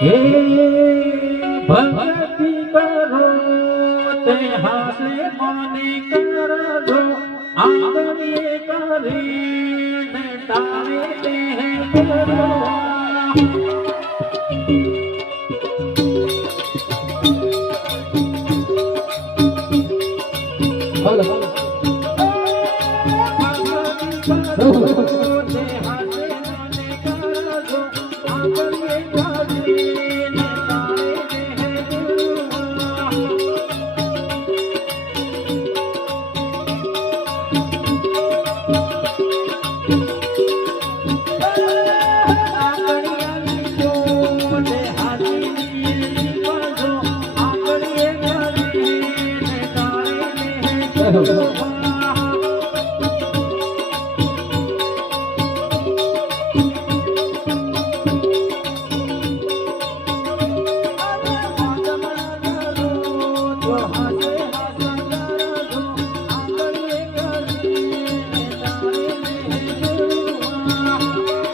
હે ભક્તિ કરો તે હાસે મને કરજો આંગળીએ કરીને તારે દેહ કરો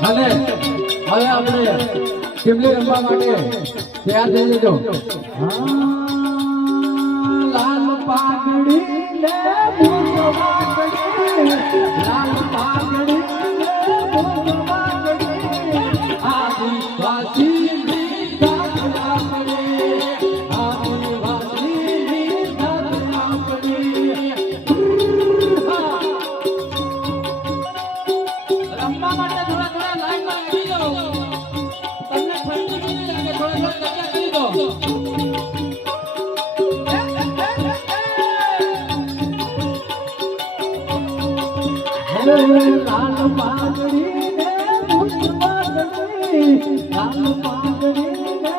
અને હવે આપણે શિવલી રમવા માટે તૈયાર થઈ જજો. લાલ પાઘડી ને વાગડી, લાલ પાઘડી ને વાગડી, આદિવાસી ની દાદરા પડી, આદિવાસી ની દાદરા પડી. રમવા માટે થોડા લાઈનમાં આવી જાઓ. તમને ઠંડી નહીં લાગે, થોડા ગજા કરી દો. લાલ પાઘડી ને વાગડી, લાલ પાઘડી ને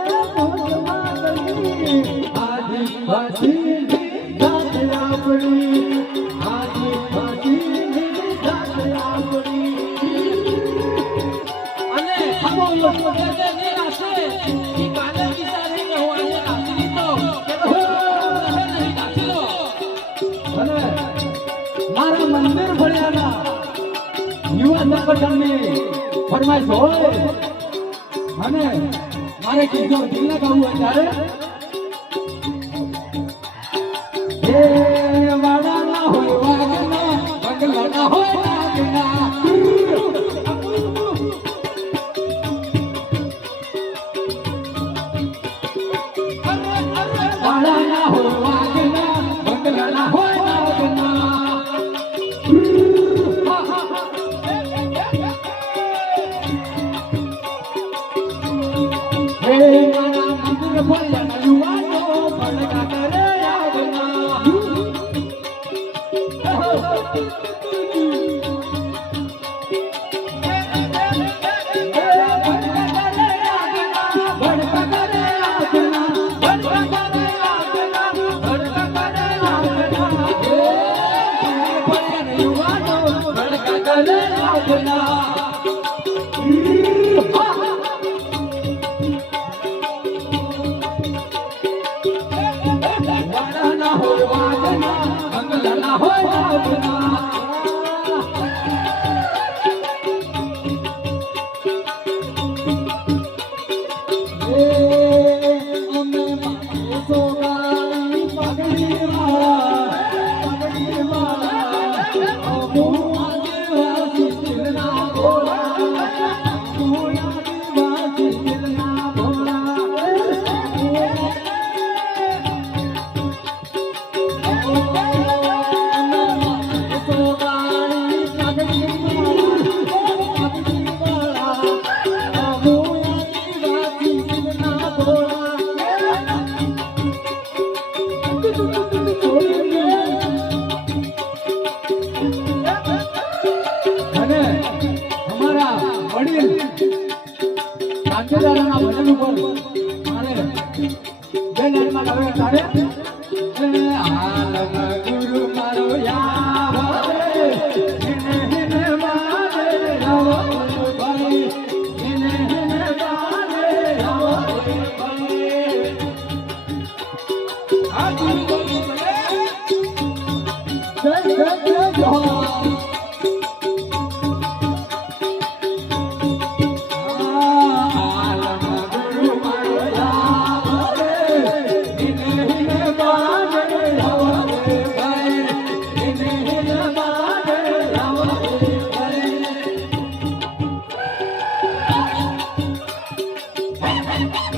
વાગડી, આદિવાસી ની દાદરા પડી, આદિવાસી ની દાદરા પડી. અને હમો લોકો જે નહીં નાચે એ કાલે વિચારે કે હું આજે નાચી લીધો કે નહીં નાચી લો. અને મારા મંદિર ભળ્યાના યુવા સંગઠનની ફરમાઈશ હોય અને મારે કીધું દિલને ગાવું હોય ત્યારે હે વાડાના હોય વાગના, બંગલાના હોય વાગના, વાડાના હોય વાગના, બંગલાના હોય વાગના. હે મારા મંદિર ભળ્યાના યુવાનો ભડકા કરે યાદના. વાડાના હોય વાગના, બંગલાના હોય વાગના. અમે માણસો ગાળી પગડી વાળા, પગડી વાળા, અમો આદિવાસી દિલના ભોળા, અમો આદિવાસી દિલના ભોળા. અને અમારા વડીલ શાંતિદાદાના ભજન ઉપર મારે બે લાઈનમાં ગાવે તારે આલમ ગુરુ મારો યાવરે હિને હિને મારે રાવો ભાઈ, હિને હિને મારે રાવો ભાઈ. આ ગુરુ ગોવિંદ જય જય જય જોહાર. આલમ ગુરુ મારો Thank you.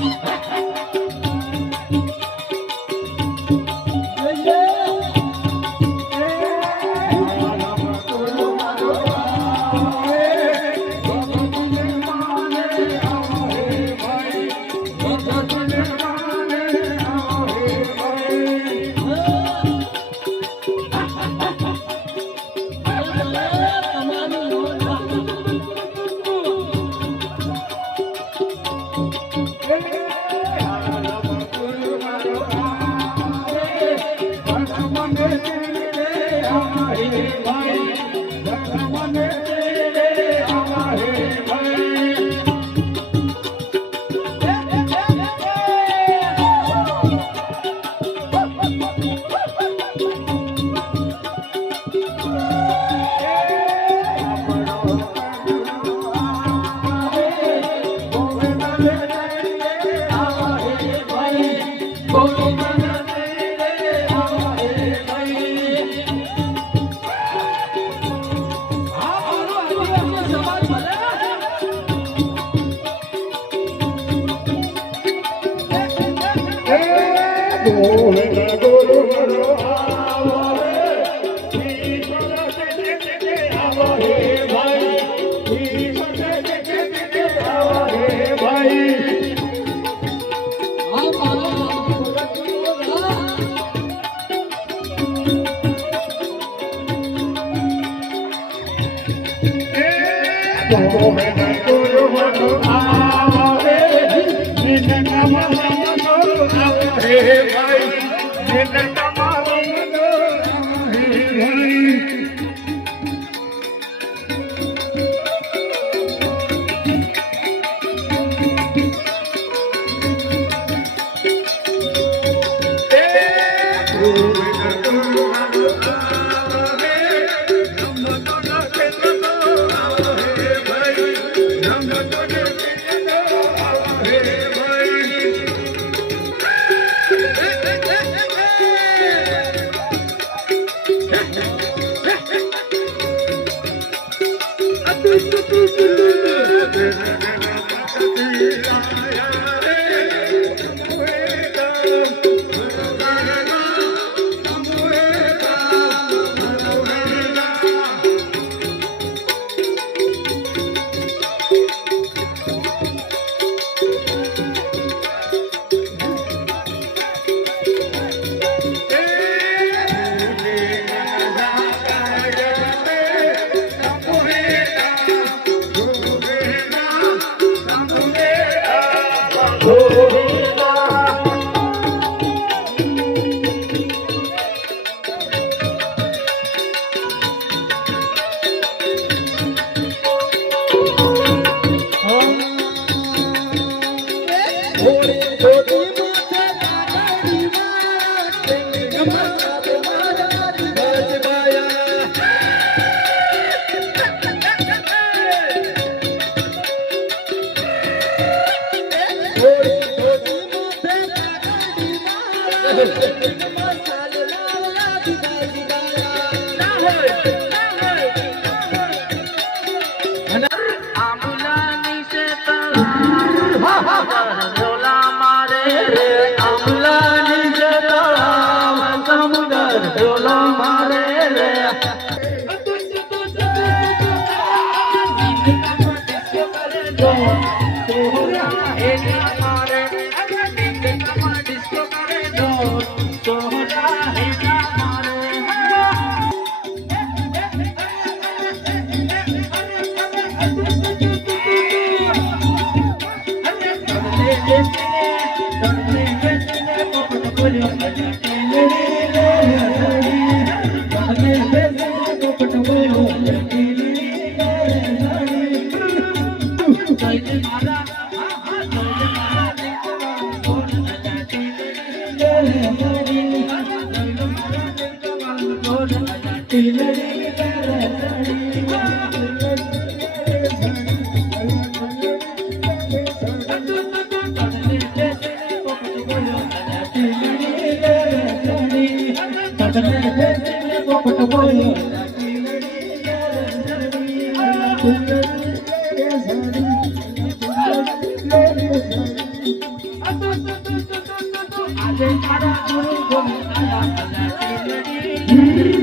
આજે તારા ગુરુ ગોવિંદ આયા ટીલડી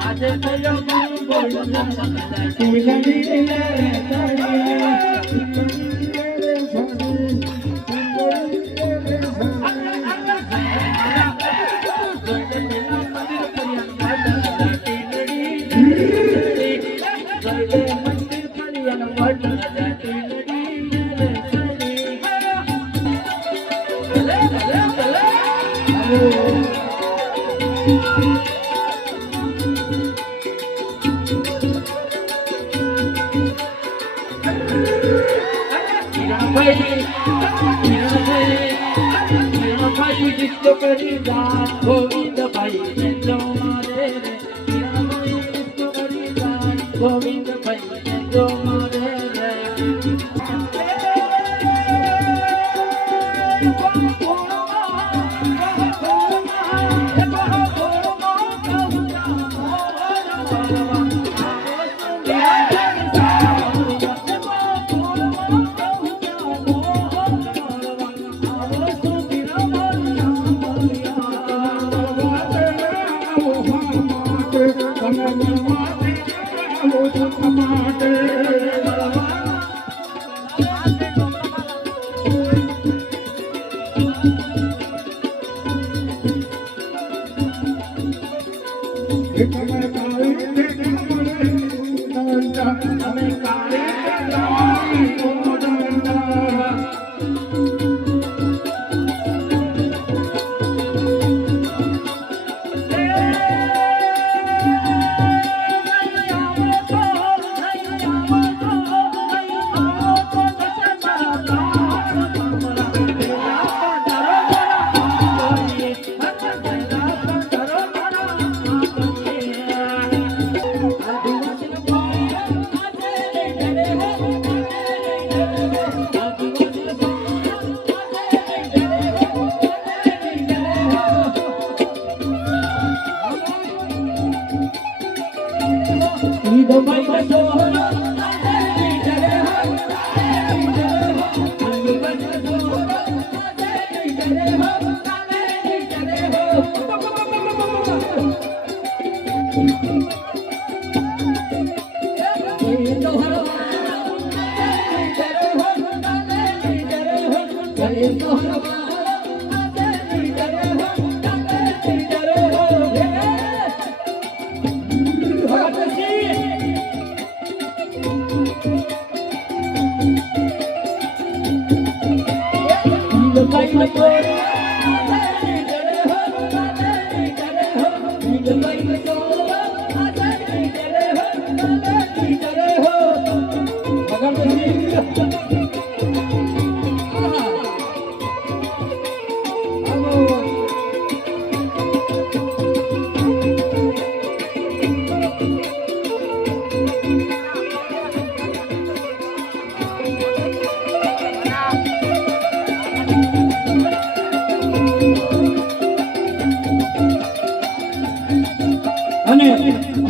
આજે થયો ગુરુ ગોવિંદ આયા ટીલડી રે ગોવિંદ ભાઈ જો મારે રે ગોવિંદ ભાઈ જો મારે રે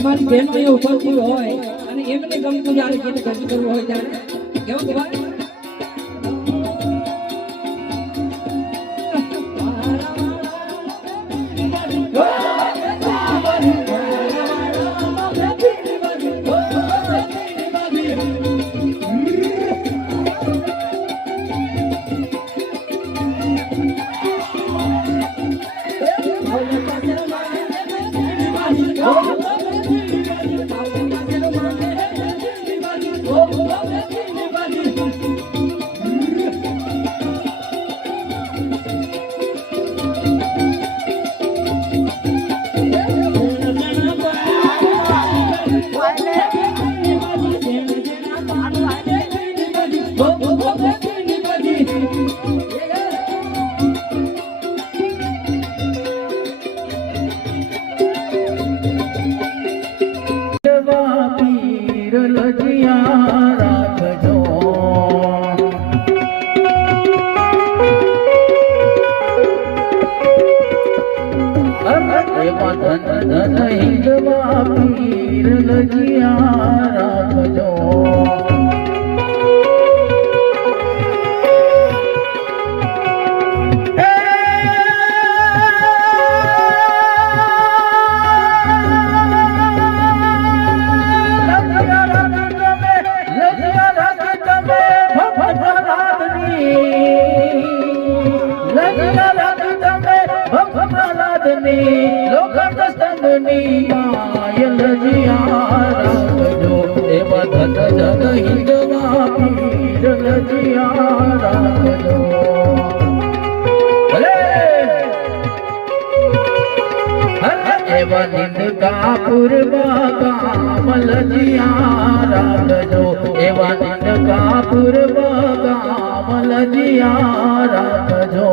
અમારી બહેનો એ ઉપરથી હોય અને એમને ગમતું જ્યારે ગીત ગજુ કરવું હોય ત્યારે કેવું કહેવાય વીરની લોખંડ સ્તંભની પાયલ જીયા રાખજો એવા ધન ધન હિંદવા પીર જીયા રાખજો એવા નિંદકાપુર કામલ જીયા રાખજો એવા નિંદકાપુર કામલ જીયા રાખજો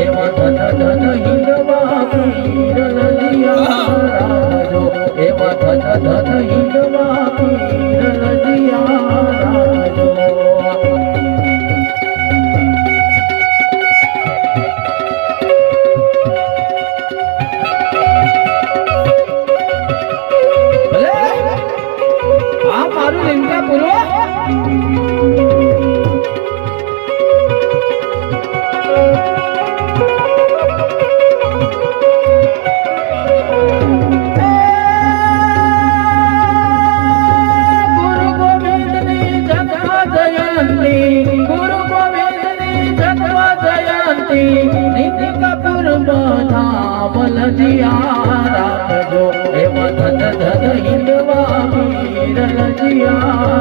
એવા ધન ધન હિંદવા પીર જીયા રાખજો એવા ધન ધન હિંદવા પીર જીયા રાખજો ભલે આ મારું લીંકા પૂરો જીયા રાખજો એવા ધન ધન હિંદવા પીર જીયા